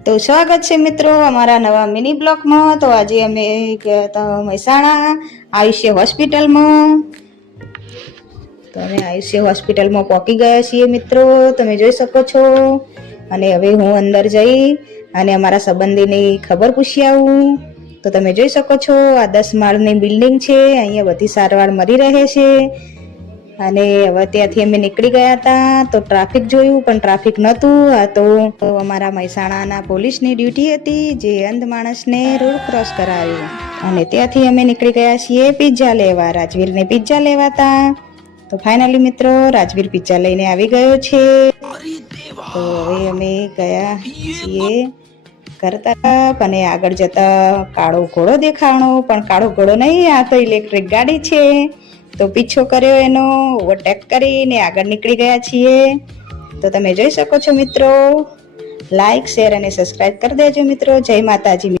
તો સ્વાગત છે મિત્રો અમારા નવા મિની બ્લોગમાં। તો આજે અમે ગયા હતા મહેસાણા આયુષ્ય હોસ્પિટલમાં। તો અમે આયુષ્ય હોસ્પિટલમાં પહોંચી ગયા છીએ મિત્રો, તમે જોઈ શકો છો। અને હવે હું અંદર જઈ અને અમારા સંબંધીની ખબર પૂછી આવું। તો તમે જોઈ શકો છો આ 10 માળની બિલ્ડિંગ છે, અહીંયા બધી સારવાર મળી રહે છે। અને હવે ત્યાંથી અમે નીકળી ગયા હતા તો ટ્રાફિક જોયું પણ ટ્રાફિક નહોતું। આ તો અમારા મહેસાણાના પોલીસની ડ્યુટી હતી જે અંધ માણસને રોડ ક્રોસ કરાવ્યો। અને ત્યાંથી અમે નીકળી ગયા છીએ પિઝા લેવા, રાજવીરને પિઝા લેવાતા। તો ફાઇનલી મિત્રો રાજવીર પિઝા લઈને આવી ગયો છે। તો હવે અમે ગયા છીએ ઘર તરફ અને આગળ જતા કાળો ઘોડો દેખાણો, પણ કાળો ઘોડો નહીં, આ તો ઇલેક્ટ્રિક ગાડી છે। તો પીછો કર્યો એનો, ઓવરટેક કરીને આગળ નીકળી ગયા છીએ। તો તમે જોઈ શકો છો મિત્રો, લાઈક શેર અને સબસ્ક્રાઇબ કરી દેજો મિત્રો। જય માતાજી।